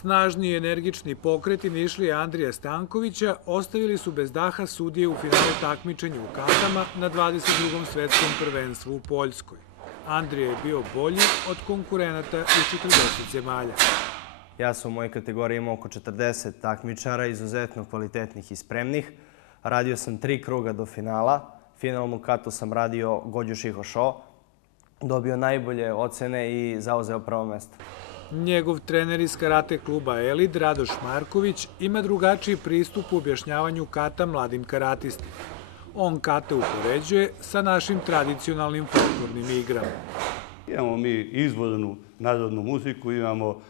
Snažni i energični pokreti Nišlija Andrija Stankovića ostavili su bez daha sudije u finalu takmičenja u katama na 22. svetskom prvenstvu u Poljskoj. Andrija je bio bolji od konkurenata iz 40 zemalja. Ja sam u mojoj kategoriji imao oko 40 takmičara, izuzetno kvalitetnih i spremnih. Radio sam 3 kruga do finala. Finalnu katu sam radio Gođu Šihošo. Dobio najbolje ocene i zauzeo prvo mesto. Njegov trener iz karate kluba Elid, Radoš Marković, ima drugačiji pristup u objašnjavanju kata mladim karatistima. On kate upoređuje sa našim tradicionalnim folklornim igrama. Imamo mi izvornu narodnu muziku, imamo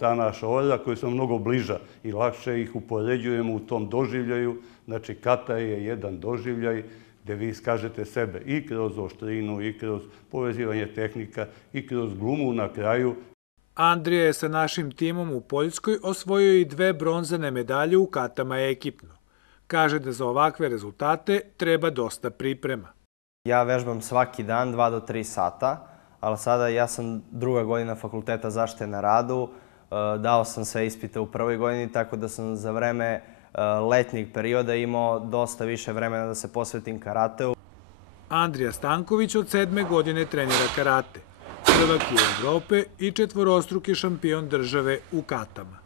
ta naša orla koji su mnogo bliža i lakše ih upoređujemo u tom doživljaju. Znači, kata je jedan doživljaj gde vi iskažete sebe i kroz oštrinu, i kroz povezivanje tehnika, i kroz glumu na kraju. Andrija je sa našim timom u Poljskoj osvojio i 2 bronzane medalje u katama ekipno. Kaže da za ovakve rezultate treba dosta priprema. Ja vežbam svaki dan 2 do 3 sata, ali sada ja sam 2. godina fakulteta zaštite na radu. Dao sam sve ispite u 1. godini, tako da sam za vreme letnjeg perioda imao dosta više vremena da se posvetim karateu. Andrija Stanković od 7. godine trenira karate. Prvak je Evrope i 4-struki šampion države u katama.